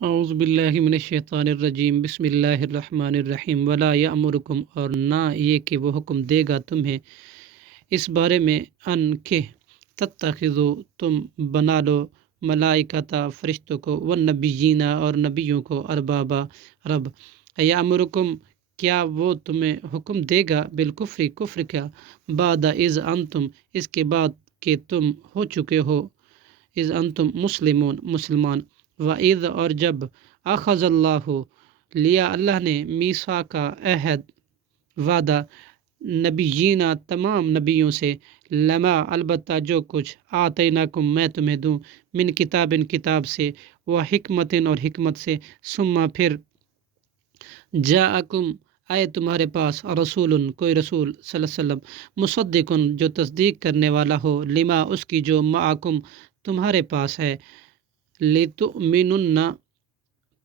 اعوذ باللہ من الشیطان الرجیم، بسم اللہ الرحمن الرحیم۔ ولا یامرکم، اور نہ یہ کہ وہ حکم دے گا تمہیں اس بارے میں ان کہ تتخذو تم بنا لو ملائکتا فرشتوں کو، والنبیین اور نبیوں کو، اربابا رب۔ یامرکم، کیا وہ تمہیں حکم دے گا بالکفر، کفر کا، بعد اذ انتم، اس کے بعد کہ تم ہو چکے ہو، اذ انتم مسلمون، مسلمان۔ وَإِذْ، اور جب، اخذ اللہ، لیا اللہ نے، میثاق کا عہد، وعدہ، نبیین، تمام نبیوں سے، لما، البتہ جو کچھ، آتیناکم، میں تمہیں دوں، من کتاب، کتاب سے، و حکمت، اور حکمت سے، ثم، پھر، جاءکم، آئے تمہارے پاس، رسول، کوئی رسول، صلی اللہ علیہ وسلم، مصدق، جو تصدیق کرنے والا ہو، لما، اس کی جو، معکم، تمہارے پاس ہے، لتؤمنن،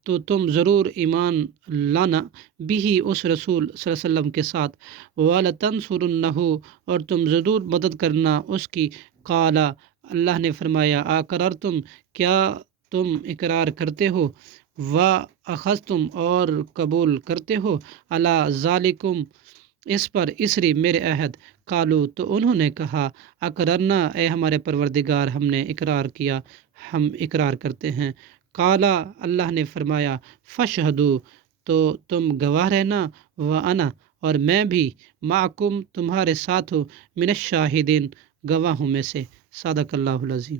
تو تم ضرور ایمان لانا، بھی، اس رسول صلی اللہ علیہ وسلم کے ساتھ، وَلَتَنْصُرُنَّهُ، اور تم ضرور مدد کرنا اس کی، قال، اللہ نے فرمایا، اقررتم، کیا تم اقرار کرتے ہو، وَأَخَذْتُمْ، اور قبول کرتے ہو، عَلَى ذَلِكُمْ، اس پر، اسری، میرے عہد، قالوا، تو انہوں نے کہا، اقررنا، اے ہمارے پروردگار، ہم نے اقرار کیا، ہم اقرار کرتے ہیں، قالا، اللہ نے فرمایا، فشہدو، تو تم گواہ رہنا، وانا، اور میں بھی، معکم، تمہارے ساتھ ہوں، من الشاہدین، گواہوں میں سے۔ صدق اللہ العظیم۔